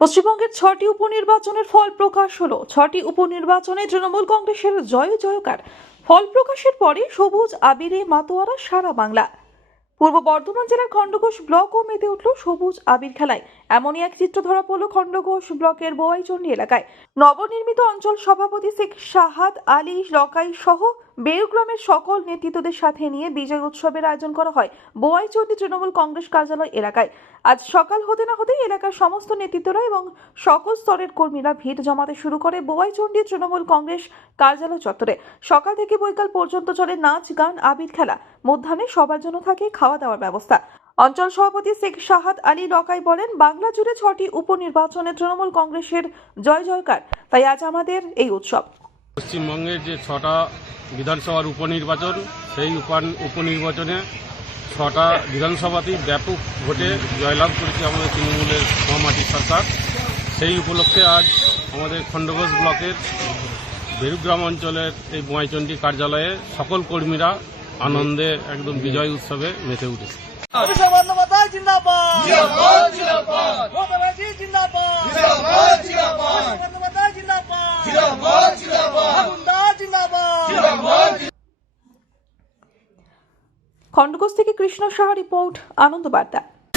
পশ্চিমবঙ্গের ছটি উপনির্বাচনের ফল প্রকাশ হলো। ছটি উপনির্বাচনে তৃণমূল কংগ্রেসের জয় জয়কার। ফল প্রকাশের পরে সবুজ, আবিরে, মাতোয়ারা, সারা বাংলা। পূর্ব বর্ধমান জেলার খণ্ডঘোষ ব্লকও মেতে উঠল সবুজ, আবির খেলায়। এমনই এক চিত্র ধরা পড়ল খণ্ডঘোষ ব্লকের বোয়াইচন্ডী এলাকায়। নবনির্মিত অঞ্চল সভাপতি শেখ শাহাদ আলী, লকাই সহ বেরুগ্রামের সকল নেতৃত্বদের সাথে নিয়ে বিজয় উৎসবের আয়োজন করা হয় বোয়াইচন্ডী তৃণমূল কংগ্রেস কার্যালয় এলাকায়। আজ সকাল হতে না হতেই এলাকার সমস্ত নেতৃত্বরা এবং সকল স্তরের কর্মীরা ভিড় জমাতে শুরু করে বোয়াইচন্ডী তৃণমূল কংগ্রেস কার্যালয় চত্বরে। সকাল থেকে বৈকাল পর্যন্ত চলে নাচ, গান, আবির খেলা। মধ্যাহ্নে সবার জন্য থাকে খাওয়া দাওয়ার ব্যবস্থা। অঞ্চল সভাপতি শেখ শাহাদ আলী লকাই বলেন, বাংলা জুড়ে ছটি উপনির্বাচনে তৃণমূল কংগ্রেসের জয় জয়কার তাই আজ আমাদের এই উৎসব। পশ্চিমবঙ্গের যে ছটা বিধানসভার উপনির্বাচন সেই উপান- উপনির্বাচনে ছটা বিধানসভাতেই ব্যাপক ভোটে জয়লাভ করেছে আমাদের তৃণমূলের মহামাটি সরকার। সেই উপলক্ষে আজ আমাদের খণ্ডঘোষ ব্লকের বেরুগ্রাম অঞ্চলের এই বোয়াইচন্ডী কার্যালয়ে সকল কর্মীরা আনন্দে একদম বিজয় উৎসবে মেতে উঠেছে। খণ্ডঘোষ থেকে কৃষ্ণ সাহা রিপোর্ট আনন্দ বার্তা